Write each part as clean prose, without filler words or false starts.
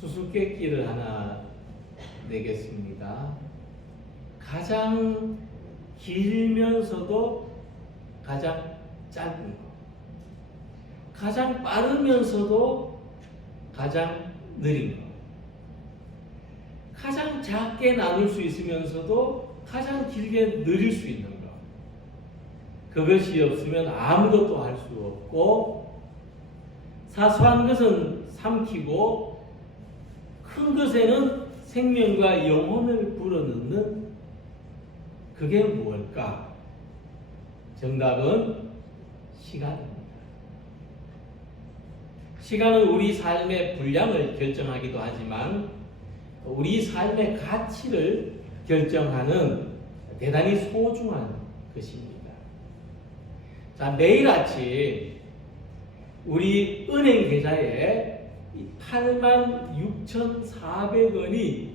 수수께끼를 하나 내겠습니다. 가장 길면서도 가장 짧은 거, 가장 빠르면서도 가장 느린 거, 가장 작게 나눌 수 있으면서도 가장 길게 느릴 수 있는 거. 그것이 없으면 아무것도 할 수 없고, 사소한 것은 삼키고 큰 것에는 생명과 영혼을 불어넣는, 그게 무엇일까? 정답은 시간입니다. 시간은 우리 삶의 분량을 결정하기도 하지만 우리 삶의 가치를 결정하는 대단히 소중한 것입니다. 자, 매일 아침 우리 은행 계좌에 86,400원이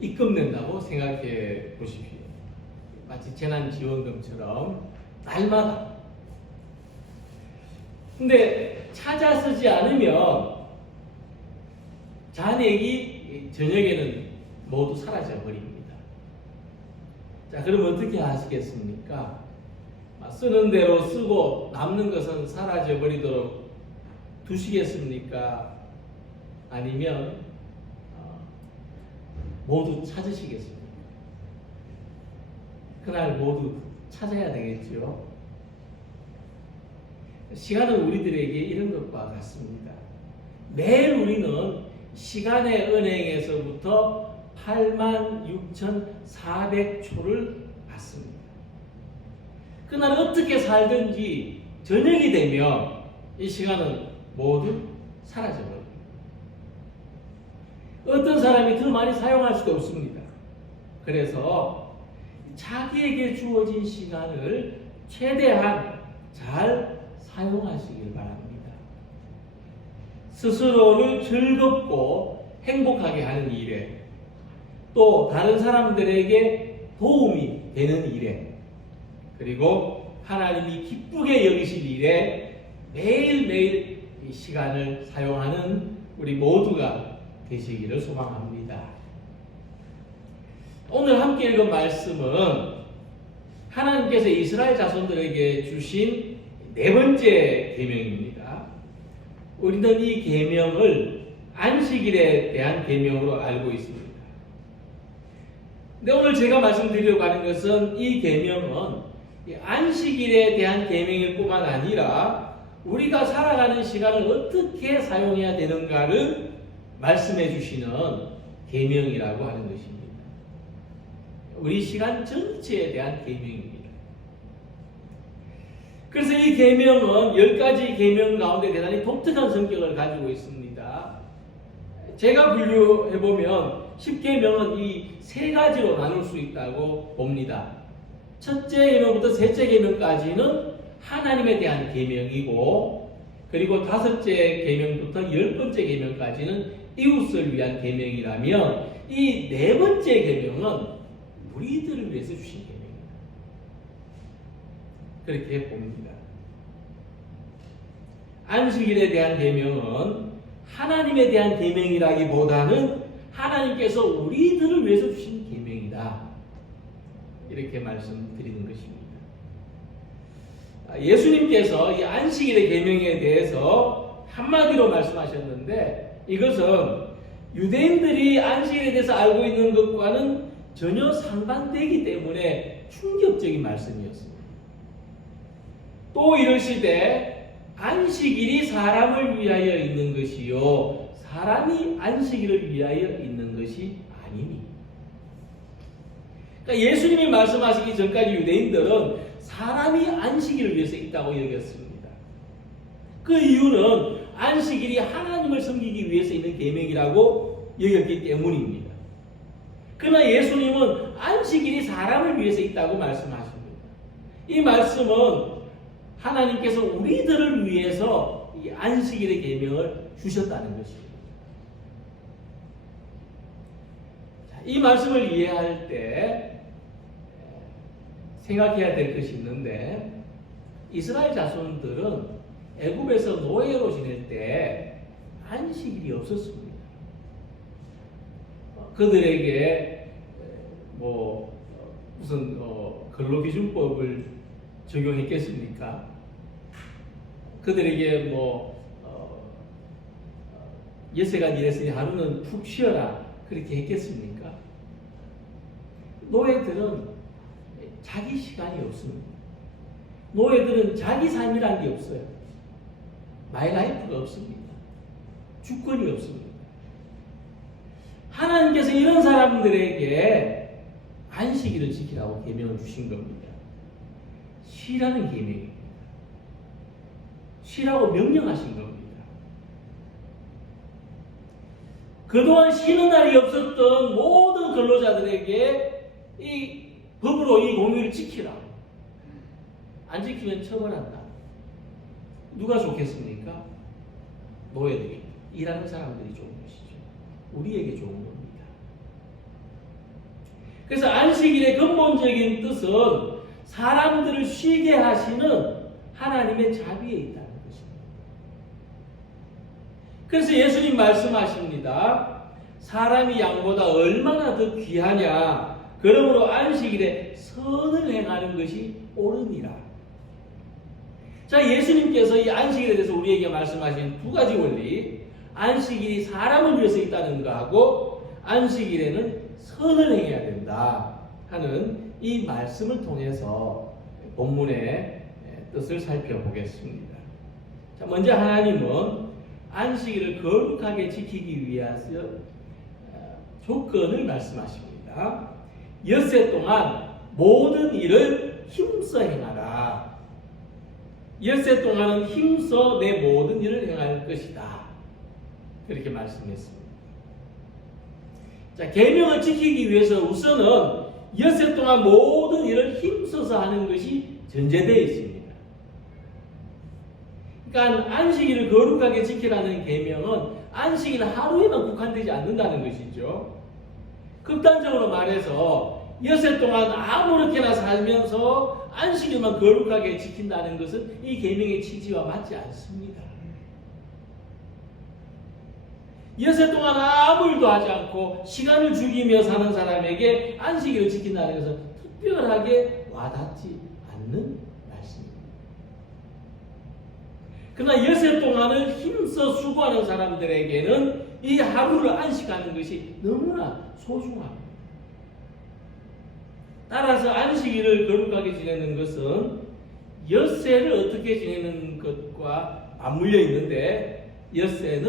입금된다고 생각해 보십시오. 마치 재난지원금처럼 날마다. 근데 찾아 쓰지 않으면 잔액이 저녁에는 모두 사라져 버립니다. 자, 그럼 어떻게 하시겠습니까? 쓰는 대로 쓰고 남는 것은 사라져 버리도록 두시겠습니까? 아니면 모두 찾으시겠습니까? 그날 모두 찾아야 되겠죠. 시간은 우리들에게 이런 것과 같습니다. 매일 우리는 시간의 은행에서부터 86,400초를 받습니다. 그날 어떻게 살든지 저녁이 되면 이 시간은 모두 사라져버립니다. 어떤 사람이 더 많이 사용할 수도 없습니다. 그래서 자기에게 주어진 시간을 최대한 잘 사용하시길 바랍니다. 스스로를 즐겁고 행복하게 하는 일에, 또 다른 사람들에게 도움이 되는 일에, 그리고 하나님이 기쁘게 여기실 일에 매일매일 이 시간을 사용하는 우리 모두가 되시기를 소망합니다. 오늘 함께 읽은 말씀은 하나님께서 이스라엘 자손들에게 주신 네 번째 계명입니다. 우리는 이 계명을 안식일에 대한 계명으로 알고 있습니다. 근데 오늘 제가 말씀드리려고 하는 것은 이 계명은 안식일에 대한 계명일 뿐만 아니라 우리가 살아가는 시간을 어떻게 사용해야 되는가를 말씀해 주시는 계명이라고 하는 것입니다. 우리 시간 전체에 대한 계명입니다. 그래서 이 계명은 10가지 계명 가운데 대단히 독특한 성격을 가지고 있습니다. 제가 분류해보면 10계명은 이 세 가지로 나눌 수 있다고 봅니다. 첫째 계명부터 셋째 계명까지는 하나님에 대한 계명이고, 그리고 다섯째 계명부터 10번째 계명까지는 이웃을 위한 계명이라면, 이 네 번째 계명은 우리들을 위해서 주신 계명입니다. 그렇게 봅니다. 안식일에 대한 계명은 하나님에 대한 계명이라기보다는 하나님께서 우리들을 위해서 주신 계명이다, 이렇게 말씀드리는 것입니다. 예수님께서 이 안식일의 계명에 대해서 한마디로 말씀하셨는데, 이것은 유대인들이 안식일에 대해서 알고 있는 것과는 전혀 상반되기 때문에 충격적인 말씀이었습니다. 또 이러시되 안식일이 사람을 위하여 있는 것이요 사람이 안식일을 위하여 있는 것이 아니니. 그러니까 예수님이 말씀하시기 전까지 유대인들은 사람이 안식일을 위해서 있다고 여겼습니다. 그 이유는 안식일이 하나님을 섬기기 위해서 있는 계명이라고 여겼기 때문입니다. 그러나 예수님은 안식일이 사람을 위해서 있다고 말씀하십니다. 이 말씀은 하나님께서 우리들을 위해서 이 안식일의 계명을 주셨다는 것입니다. 이 말씀을 이해할 때 생각해야 될 것이 있는데, 이스라엘 자손들은 애굽에서 노예로 지낼 때 안식일이 없었습니다. 그들에게 무슨 근로기준법을 적용했겠습니까? 그들에게 6시간 일했으니 하루는 푹 쉬어라 그렇게 했겠습니까? 노예들은 자기 시간이 없습니다. 노예들은 자기 삶이란 게 없어요. 마이 라이프가 없습니다. 주권이 없습니다. 하나님께서 이런 사람들에게 안식일을 지키라고 계명을 주신 겁니다. 쉬라는 계명입니다. 쉬라고 명령하신 겁니다. 그동안 쉬는 날이 없었던 모든 근로자들에게 이 법으로 이 공휴일을 지키라. 안 지키면 처벌한다. 누가 좋겠습니까? 노예들이. 일하는 사람들이 좋은 것이죠. 우리에게 좋은 겁니다. 그래서 안식일의 근본적인 뜻은 사람들을 쉬게 하시는 하나님의 자비에 있다는 것입니다. 그래서 예수님 말씀하십니다. 사람이 양보다 얼마나 더 귀하냐. 그러므로 안식일에 선을 행하는 것이 옳으니라. 자, 예수님께서 이 안식일에 대해서 우리에게 말씀하신 두 가지 원리, 안식일이 사람을 위해서 있다는 것하고 안식일에는 선을 행해야 된다 하는 이 말씀을 통해서 본문의 뜻을 살펴보겠습니다. 자, 먼저 하나님은 안식일을 거룩하게 지키기 위해서 조건을 말씀하십니다. 엿새 동안 모든 일을 힘써 행하라. 엿새 동안은 힘써 내 모든 일을 행할 것이다. 그렇게 말씀했습니다. 자, 계명을 지키기 위해서 우선은 엿새 동안 모든 일을 힘써서 하는 것이 전제되어 있습니다. 그러니까 안식일을 거룩하게 지키라는 계명은 안식일 하루에만 국한되지 않는다는 것이죠. 극단적으로 말해서 엿새 동안 아무렇게나 살면서 안식일만 거룩하게 지킨다는 것은 이 계명의 취지와 맞지 않습니다. 엿새 동안 아무 일도 하지 않고 시간을 죽이며 사는 사람에게 안식일을 지킨다는 것은 특별하게 와닿지 않는 말씀입니다. 그러나 엿새 동안을 힘써 수고하는 사람들에게는 이 하루를 안식하는 것이 너무나 소중합니다. 따라서 안식일을 거룩하게 지내는 것은 엿새를 어떻게 지내는 것과 맞물려 있는데, 엿새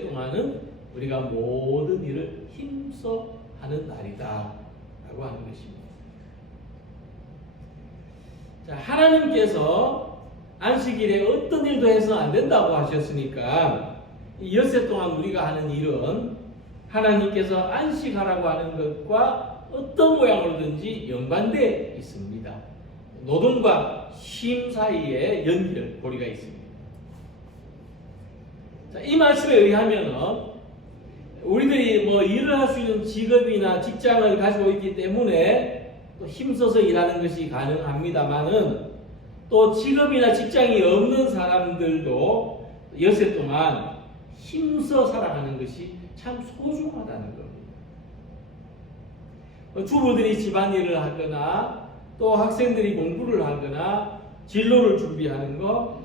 동안은 우리가 모든 일을 힘써 하는 날이다 라고 하는 것입니다. 자, 하나님께서 안식일에 어떤 일도 해서 안 된다고 하셨으니까 이 엿새 동안 우리가 하는 일은 하나님께서 안식하라고 하는 것과 어떤 모양으로든지 연관되어 있습니다. 노동과 쉼 사이에 연결고리가 있습니다. 자, 이 말씀에 의하면 우리들이 일을 할 수 있는 직업이나 직장을 가지고 있기 때문에 또 힘써서 일하는 것이 가능합니다만은 또 직업이나 직장이 없는 사람들도 엿새 동안 힘써 살아가는 것이 참 소중하다는 겁니다. 주부들이 집안일을 하거나 또 학생들이 공부를 하거나 진로를 준비하는 것,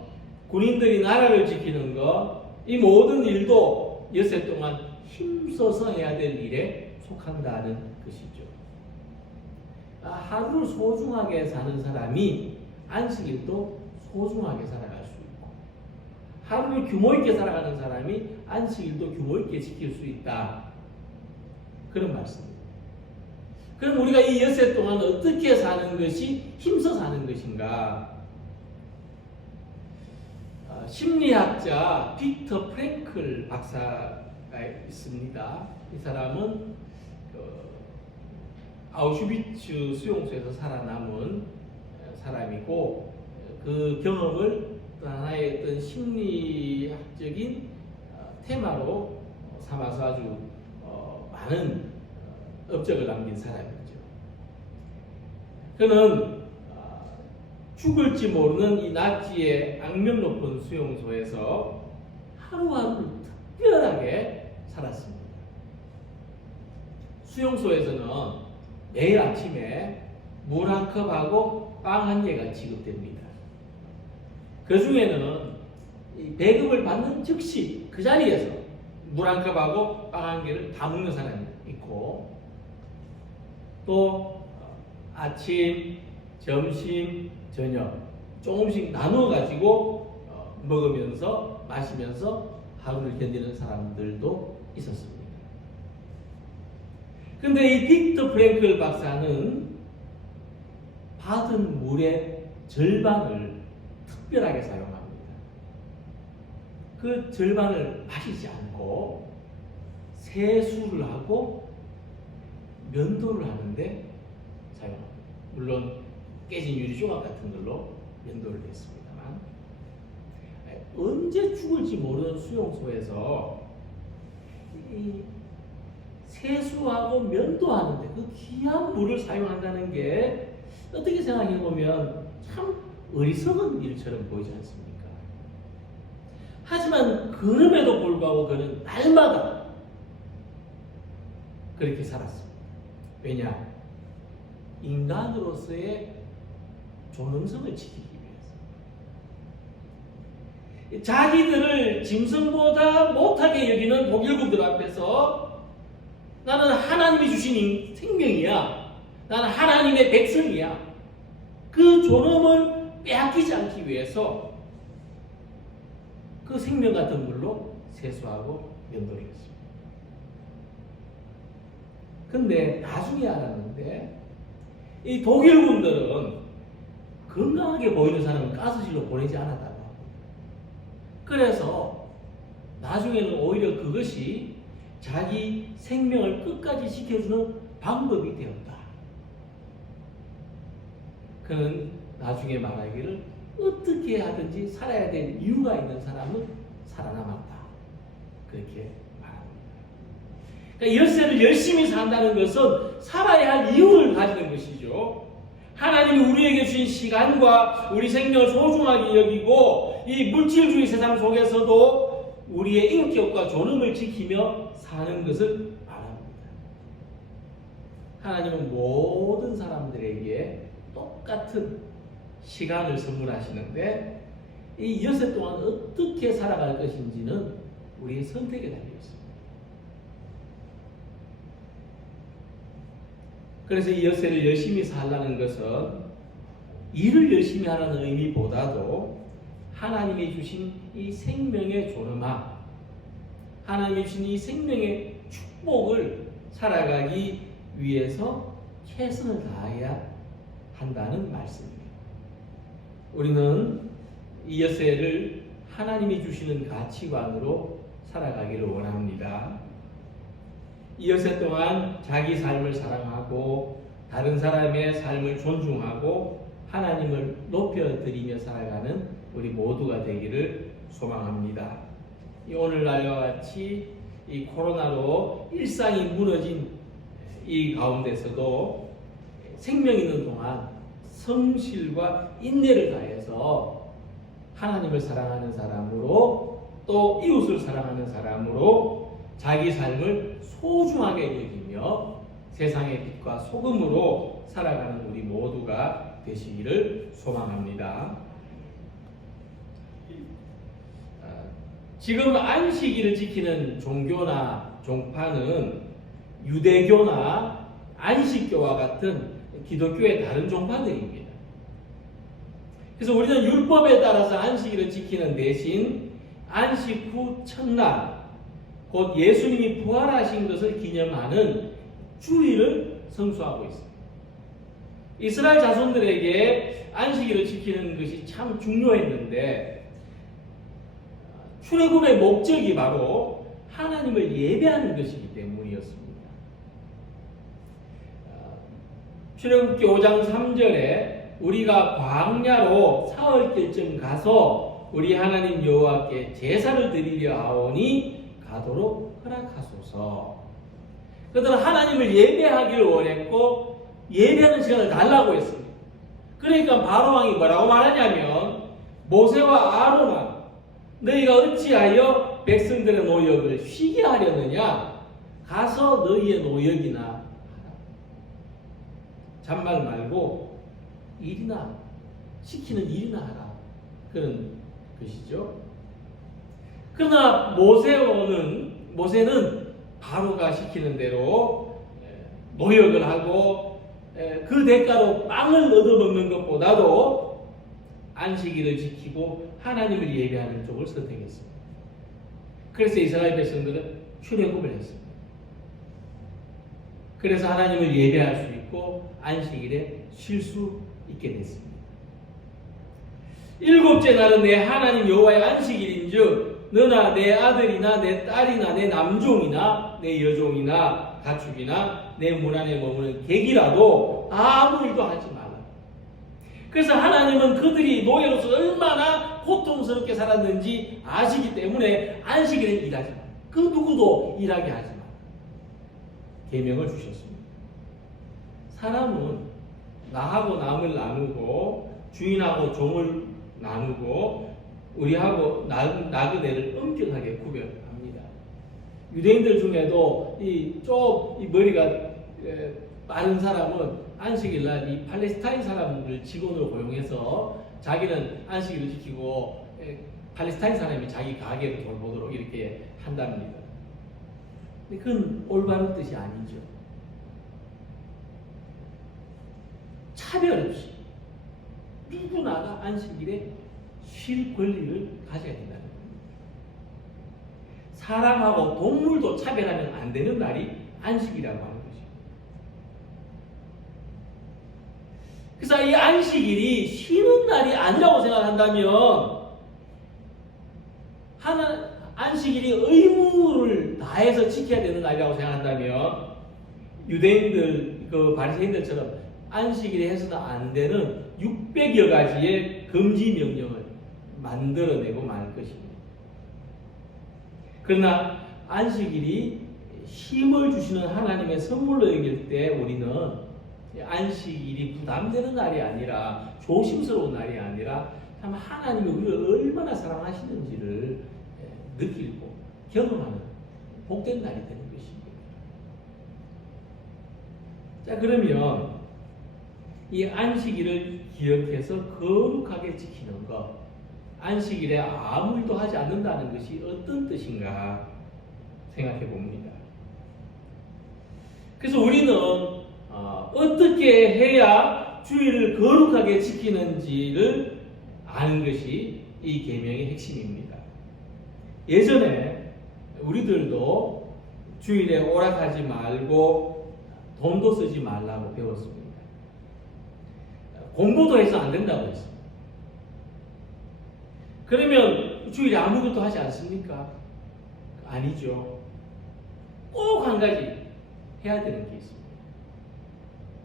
군인들이 나라를 지키는 것, 이 모든 일도 엿새 동안 힘써서 해야 될 일에 속한다는 것이죠. 하루를 소중하게 사는 사람이 안식일도 소중하게 살아갈 수 있고, 하루를 규모 있게 살아가는 사람이 안식일도 규모 있게 지킬 수 있다. 그런 말씀입니다. 그럼 우리가 이 엿새 동안 어떻게 사는 것이 힘써 사는 것인가? 심리학자 빅터 프랭클 박사가 있습니다. 이 사람은 아우슈비츠 수용소에서 살아남은 사람이고, 그 경험을 하나의 어떤 심리학적인 테마로 삼아서 아주 많은 업적을 남긴 사람이죠. 그는 죽을지 모르는 이 나치의 악명 높은 수용소에서 하루하루 특별하게 살았습니다. 수용소에서는 매일 아침에 물 한 컵하고 빵 한 개가 지급됩니다. 그 중에는 배급을 받는 즉시 그 자리에서 물 한 컵하고 빵 한 개를 다 먹는 사람이 있고, 또 아침, 점심, 저녁 조금씩 나누어 가지고 먹으면서 마시면서 하루를 견디는 사람들도 있었습니다. 근데 이 빅터 프랭클 박사는 받은 물의 절반을 특별하게 사용합니다. 그 절반을 마시지 않고 세수를 하고 면도를 하는데 사용합니다. 물론 깨진 유리 조각 같은 걸로 면도를 했습니다만, 언제 죽을지 모르는 수용소에서 이 세수하고 면도하는데 그 귀한 물을 사용한다는 게 어떻게 생각해 보면 참 어리석은 일처럼 보이지 않습니까? 하지만 그럼에도 불구하고 그는 날마다 그렇게 살았습니다. 왜냐? 인간으로서의 존엄성을 지키기 위해서. 자기들을 짐승보다 못하게 여기는 독일군들 앞에서 나는 하나님이 주신 생명이야, 나는 하나님의 백성이야, 그 존엄을 빼앗기지 않기 위해서 그 생명 같은 물로 세수하고 면도를 했습니다. 근데 나중에 알았는데 이 독일군들은 건강하게 보이는 사람을 가스실로 보내지 않았다고 합니다. 그래서 나중에는 오히려 그것이 자기 생명을 끝까지 지켜주는 방법이 되었다. 그는 나중에 말하기를 어떻게 하든지 살아야 될 이유가 있는 사람은 살아남았다. 그렇게 말합니다. 그러니까 열세를 열심히 산다는 것은 살아야 할 이유를 가지는 것이죠. 하나님이 우리에게 주신 시간과 우리 생명을 소중하게 여기고 이 물질주의 세상 속에서도 우리의 인격과 존엄을 지키며 사는 것을 말합니다. 하나님은 모든 사람들에게 똑같은 시간을 선물하시는데 이 여세 동안 어떻게 살아갈 것인지는 우리의 선택에 달려 있습니다. 그래서 이 여세를 열심히 살라는 것은 일을 열심히 하라는 의미보다도 하나님이 주신 이 생명의 존엄함, 하나님이 주신 이 생명의 축복을 살아가기 위해서 최선을 다해야 한다는 말씀입니다. 우리는 이 여세를 하나님이 주시는 가치관으로 살아가기를 원합니다. 이 여세 동안 자기 삶을 사랑하고 다른 사람의 삶을 존중하고 하나님을 높여드리며 살아가는 우리 모두가 되기를 소망합니다. 오늘날과 같이 이 코로나로 일상이 무너진 이 가운데서도 생명 있는 동안 성실과 인내를 다해서 하나님을 사랑하는 사람으로 또 이웃을 사랑하는 사람으로 자기 삶을 소중하게 여기며 세상의 빛과 소금으로 살아가는 우리 모두가 되시기를 소망합니다. 지금 안식일을 지키는 종교나 종파는 유대교나 안식교와 같은 기독교의 다른 종파들입니다. 그래서 우리는 율법에 따라서 안식일을 지키는 대신 안식 후 첫날 곧 예수님이 부활하신 것을 기념하는 주일을 성수하고 있습니다. 이스라엘 자손들에게 안식일을 지키는 것이 참 중요했는데 출애굽의 목적이 바로 하나님을 예배하는 것이기 때문이었습니다. 출애굽기 5장 3절에 우리가 광야로 사흘길쯤 가서 우리 하나님 여호와께 제사를 드리려 하오니 가도록 허락하소서. 그들은 하나님을 예배하기를 원했고 예배하는 시간을 달라고 했습니다. 그러니까 바로왕이 뭐라고 말하냐면 모세와 아론아 너희가 어찌하여 백성들의 노역을 쉬게 하려느냐? 가서 너희의 노역이나 하라. 잔말 말고 일이나 시키는 일이나 하라. 그런 것이죠. 그러나 모세는 바로가 시키는 대로 노역을 하고 그 대가로 빵을 얻어먹는 것보다도 안식일을 지키고 하나님을 예배하는 쪽을 선택했습니다. 그래서 이스라엘 백성들은 출애굽을 했습니다. 그래서 하나님을 예배할 수 있고 안식일에 쉴 수 있게 됐습니다. 일곱째 날은 내 하나님 여호와의 안식일인즉 너나 내 아들이나 내 딸이나 내 남종이나 내 여종이나 가축이나 내 문 안에 머무는 객이라도 아무 일도 하지 말라. 그래서 하나님은 그들이 노예로서 얼마나 고통스럽게 살았는지 아시기 때문에 안식일에 일하지 말라. 그 누구도 일하게 하지 말라. 계명을 주셨습니다. 사람은 나하고 남을 나누고 주인하고 종을 나누고 우리하고 나그네를 엄격하게 구별합니다. 유대인들 중에도 이 머리가 빠른 사람은 안식일날 이 팔레스타인 사람을 직원으로 고용해서 자기는 안식일을 지키고 팔레스타인 사람이 자기 가게를 돌보도록 이렇게 한답니다. 근데 그건 올바른 뜻이 아니죠. 차별 없이 누구나가 안식일에 쉴 권리를 가져야 된다는 겁니다. 사람하고 동물도 차별하면 안 되는 날이 안식이라고 하는 것이죠. 그래서 이 안식일이 쉬는 날이 아니라고 생각한다면 안식일이 의무를 다해서 지켜야 되는 날이라고 생각한다면 유대인들 그 바리새인들처럼 안식일에 해서는 안 되는 600여 가지의 금지 명령을 만들어내고 말 것입니다. 그러나 안식일이 힘을 주시는 하나님의 선물로 여길 때 우리는 안식일이 부담되는 날이 아니라 조심스러운 날이 아니라 참 하나님이 우리를 얼마나 사랑하시는지를 느끼고 경험하는 복된 날이 되는 것입니다. 자, 그러면 이 안식일을 기억해서 거룩하게 지키는 것, 안식일에 아무 일도 하지 않는다는 것이 어떤 뜻인가 생각해 봅니다. 그래서 우리는 어떻게 해야 주일을 거룩하게 지키는지를 아는 것이 이 계명의 핵심입니다. 예전에 우리들도 주일에 오락하지 말고 돈도 쓰지 말라고 배웠습니다. 공부도 해서 안 된다고 했습니다. 그러면 주일에 아무것도 하지 않습니까? 아니죠. 꼭 한 가지 해야 되는 게 있습니다.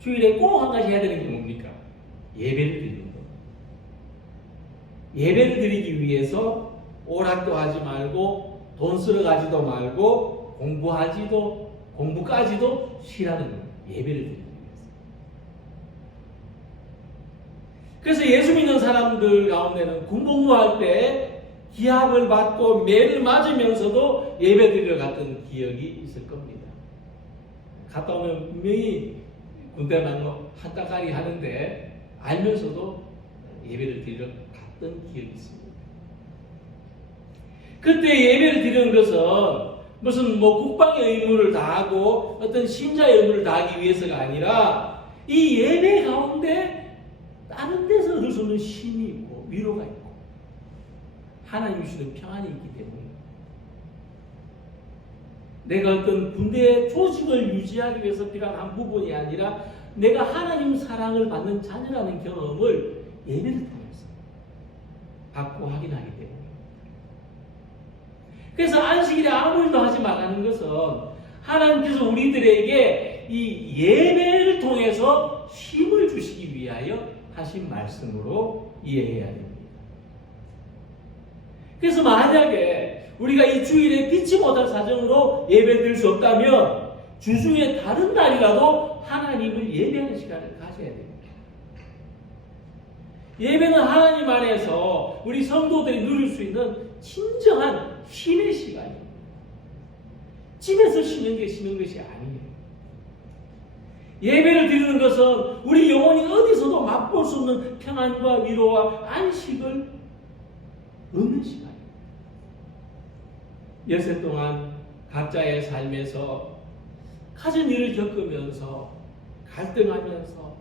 주일에 꼭 한 가지 해야 되는 게 뭡니까? 예배를 드리는 것. 예배를 드리기 위해서 오락도 하지 말고 돈 쓰러 가지도 말고 공부까지도 쉬라는 거예요. 예배를 드리기 위해서. 그래서 예수 믿는 사람들 가운데는 군복무할 때 기합을 받고 매를 맞으면서도 예배 드리러 갔던 기억이 있을 겁니다. 갔다 오면 분명히 군대만 한따까리 하는데 알면서도 예배를 드리러 갔던 기억이 있습니다. 그때 예배를 드리는 것은 무슨 국방의 의무를 다하고 어떤 신자의 의무를 다하기 위해서가 아니라 이 예배 가운데 다른 데서 얻을 수 없는 힘이 있고 위로가 있고 하나님 주시는 평안이 있기 때문에 내가 어떤 군대의 조직을 유지하기 위해서 필요한 한 부분이 아니라 내가 하나님 사랑을 받는 자녀라는 경험을 예배를 통해서 받고 확인하기 때문에 그래서 안식일에 아무 일도 하지 말라는 것은 하나님께서 우리들에게 이 예배를 통해서 힘을 주시기 위하여 하신 말씀으로 이해해야 됩니다. 그래서 만약에 우리가 이 주일에 피치 못할 사정으로 예배드릴 수 없다면 주중에 다른 날이라도 하나님을 예배하는 시간을 가져야 됩니다. 예배는 하나님 안에서 우리 성도들이 누릴 수 있는 진정한 힘의 시간입니다. 집에서 쉬는 게 쉬는 것이 아니에요. 예배를 드리는 것은 우리 영혼이 어디서도 맛볼 수 없는 평안과 위로와 안식을 얻는 시간입니다. 여세 동안 각자의 삶에서 가진 일을 겪으면서 갈등하면서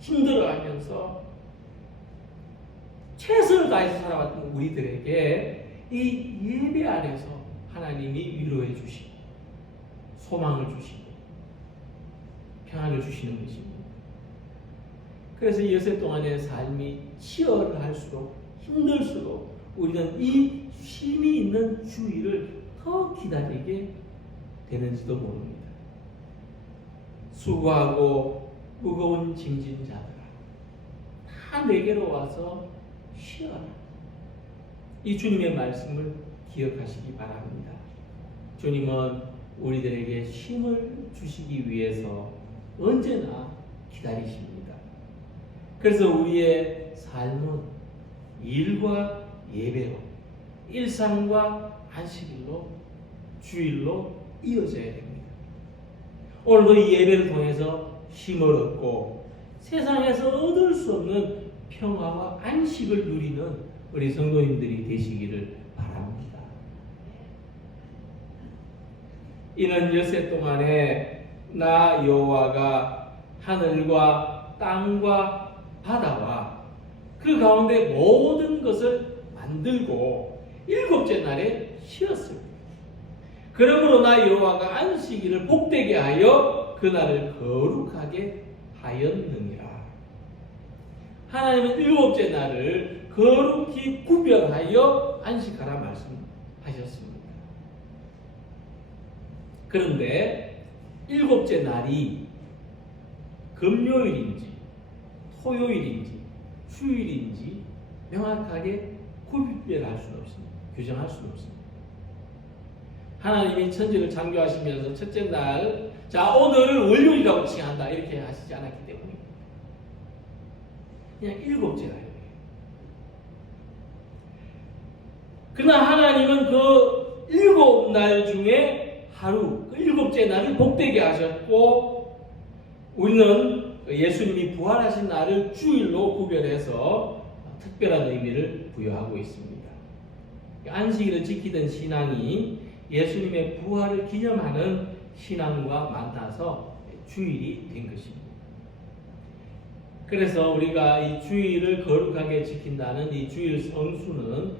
힘들어하면서 최선을 다해서 살아왔던 우리들에게 이 예배 안에서 하나님이 위로해 주시고 소망을 주시고 평안을 주시는 것입니다. 그래서 여세 동안의 삶이 치열할수록 힘들수록 우리는 이 쉼이 있는 주일을 더 기다리게 되는지도 모릅니다. 수고하고 무거운 짐진 자들아, 다 내게로 와서 쉬어라. 이 주님의 말씀을 기억하시기 바랍니다. 주님은 우리들에게 쉼을 주시기 위해서 언제나 기다리십니다. 그래서 우리의 삶은 일과 예배로, 일상과 안식일로, 주일로 이어져야 됩니다. 오늘도 이 예배를 통해서 쉼을 얻고 세상에서 얻을 수 없는 평화와 안식을 누리는 우리 성도님들이 되시기를 바랍니다. 이는 엿새 동안에 나 여호와가 하늘과 땅과 바다와 그 가운데 모든 것을 만들고 일곱째 날에 쉬었습니다. 그러므로 나 여호와가 안식일을 복되게 하여 그날을 거룩하게 하였느니라. 하나님은 일곱째 날을 거룩히 구별하여 안식하라 말씀하셨습니다. 그런데 일곱째 날이 금요일인지 토요일인지 휴일인지 명확하게 구별할 수는 없습니다. 규정할 수는 없습니다. 하나님이 천지를 창조하시면서 첫째 날, 자 오늘을 월요일이라고 칭한다 이렇게 하시지 않았기 때문입니다. 그냥 일곱째 날이에요. 그러나 하나님은 그 일곱 날 중에 하루, 그 일곱째 날을 복되게 하셨고 우리는 예수님이 부활하신 날을 주일로 구별해서 특별한 의미를 부여하고 있습니다. 안식일을 지키던 신앙이 예수님의 부활을 기념하는 신앙과 만나서 주일이 된 것입니다. 그래서 우리가 이 주일을 거룩하게 지킨다는 이 주일 성수는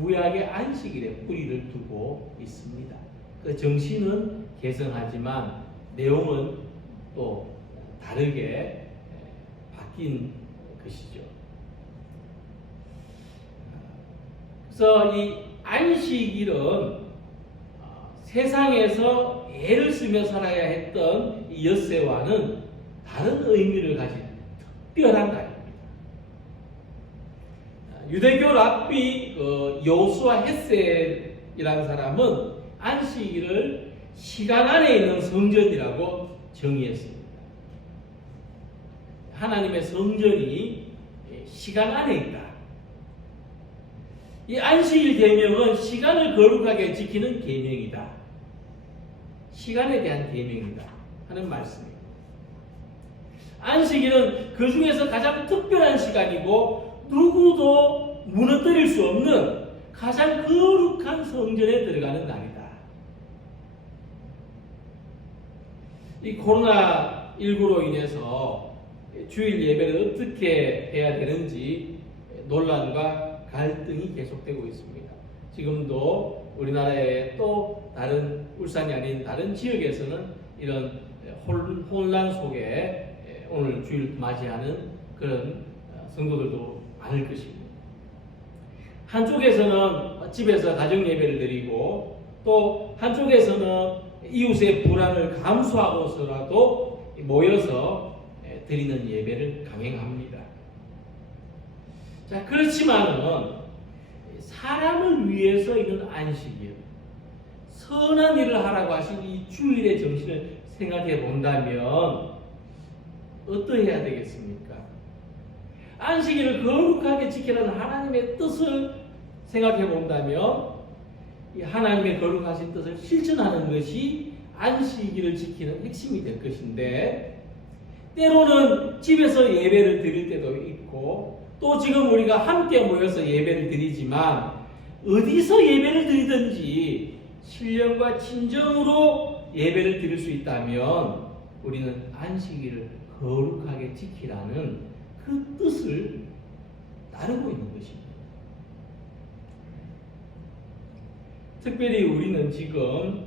구약의 안식일에 뿌리를 두고 있습니다. 그 정신은 계승하지만 내용은 또 다르게 바뀐 것이죠. 그래서 이 안식일은 세상에서 애를 쓰며 살아야 했던 이 엿새와는 다른 의미를 가진 특별한 날입니다. 유대교 랍비 요수아 헷셀이라는 사람은 안식일을 시간 안에 있는 성전이라고 정의했습니다. 하나님의 성전이 시간 안에 있다. 이 안식일 계명은 시간을 거룩하게 지키는 계명이다. 시간에 대한 계명이다 하는 말씀입니다. 안식일은 그 중에서 가장 특별한 시간이고 누구도 무너뜨릴 수 없는 가장 거룩한 성전에 들어가는 날이다. 이 코로나19로 인해서 주일 예배를 어떻게 해야 되는지 논란과 갈등이 계속되고 있습니다. 지금도 우리나라의 또 다른 울산이 아닌 다른 지역에서는 이런 혼란 속에 오늘 주일 맞이하는 그런 성도들도 많을 것입니다. 한쪽에서는 집에서 가정 예배를 드리고 또 한쪽에서는 이웃의 불안을 감수하고서라도 모여서 드리는 예배를 강행합니다. 자, 그렇지만은 사람을 위해서 있는 안식일, 선한 일을 하라고 하신 이 주일의 정신을 생각해 본다면 어떠해야 되겠습니까? 안식일을 거룩하게 지키라는 하나님의 뜻을 생각해 본다면 이 하나님의 거룩하신 뜻을 실천하는 것이 안식일을 지키는 핵심이 될 것인데, 때로는 집에서 예배를 드릴 때도 있고, 또 지금 우리가 함께 모여서 예배를 드리지만 어디서 예배를 드리든지 신령과 진정으로 예배를 드릴 수 있다면 우리는 안식일을 거룩하게 지키라는 그 뜻을 따르고 있는 것입니다. 특별히 우리는 지금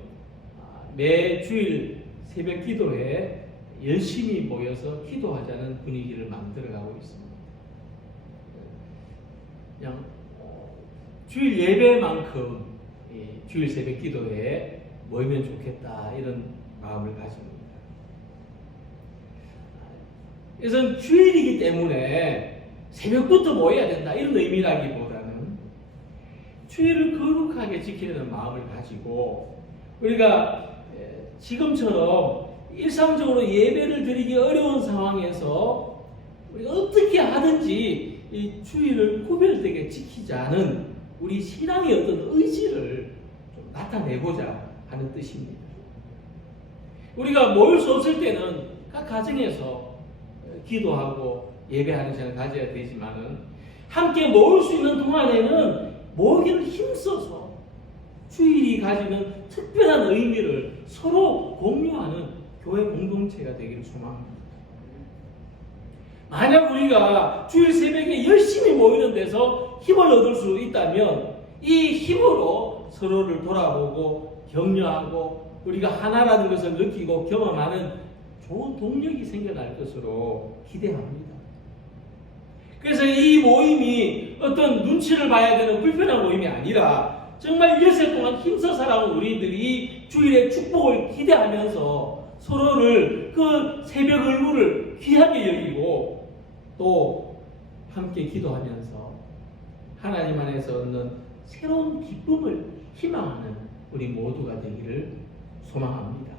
매 주일 새벽 기도에 열심히 모여서 기도하자는 분위기를 만들어가고 있습니다. 그냥 주일 예배만큼 주일 새벽 기도에 모이면 좋겠다, 이런 마음을 가집니다. 그래서 주일이기 때문에 새벽부터 모여야 된다, 이런 의미라기보다는 주일을 거룩하게 지키려는 마음을 가지고, 우리가 지금처럼 일상적으로 예배를 드리기 어려운 상황에서 우리가 어떻게 하든지 이 주일을 구별되게 지키자는 우리 신앙의 어떤 의지를 좀 나타내고자 하는 뜻입니다. 우리가 모일 수 없을 때는 각 가정에서 기도하고 예배하는 시간을 가져야 되지만은, 함께 모일 수 있는 동안에는 모이기를 힘써서 주일이 가지는 특별한 의미를 서로 공유하는 교회 공동체가 되기를 소망합니다. 만약 우리가 주일 새벽에 열심히 모이는 데서 힘을 얻을 수 있다면 이 힘으로 서로를 돌아보고 격려하고 우리가 하나라는 것을 느끼고 경험하는 좋은 동력이 생겨날 것으로 기대합니다. 그래서 이 모임이 어떤 눈치를 봐야 되는 불편한 모임이 아니라 정말 일세 동안 힘써 살아온 우리들이 주일의 축복을 기대하면서 서로를 그 새벽 얼굴을 귀하게 여기고 또 함께 기도하면서 하나님 안에서 얻는 새로운 기쁨을 희망하는 우리 모두가 되기를 소망합니다.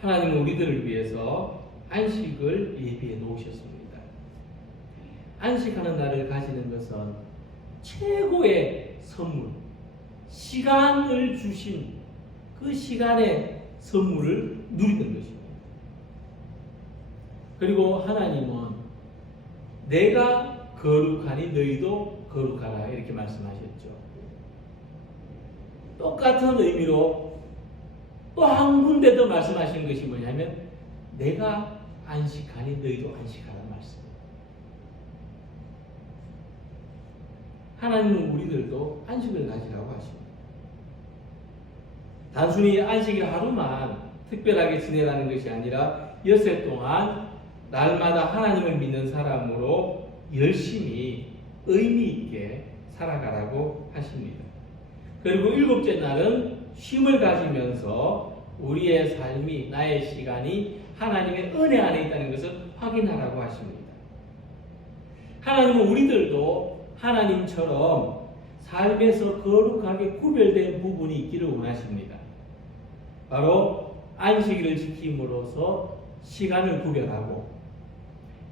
하나님은 우리들을 위해서 안식을 예비해 놓으셨습니다. 안식하는 날을 가지는 것은 최고의 선물, 시간을 주신 그 시간의 선물을 누리는 것입니다. 그리고 하나님은 내가 거룩하니 너희도 거룩하라, 이렇게 말씀하셨죠. 똑같은 의미로 또 한 군데 더 말씀하시는 것이 뭐냐면 내가 안식하니 너희도 안식하라는 말씀입니다. 하나님은 우리들도 안식을 가지라고 하십니다. 단순히 안식일 하루만 특별하게 지내라는 것이 아니라 엿새 동안 날마다 하나님을 믿는 사람으로 열심히 의미 있게 살아가라고 하십니다. 그리고 일곱째 날은 쉼을 가지면서 우리의 삶이, 나의 시간이 하나님의 은혜 안에 있다는 것을 확인하라고 하십니다. 하나님은 우리들도 하나님처럼 삶에서 거룩하게 구별된 부분이 있기를 원하십니다. 바로 안식일을 지킴으로써 시간을 구별하고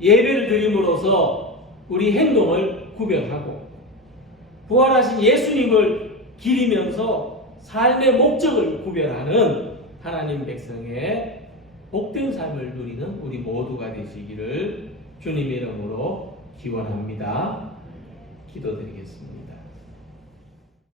예배를 드림으로써 우리 행동을 구별하고 부활하신 예수님을 기리면서 삶의 목적을 구별하는 하나님 백성의 복된 삶을 누리는 우리 모두가 되시기를 주님의 이름으로 기원합니다. 기도드리겠습니다.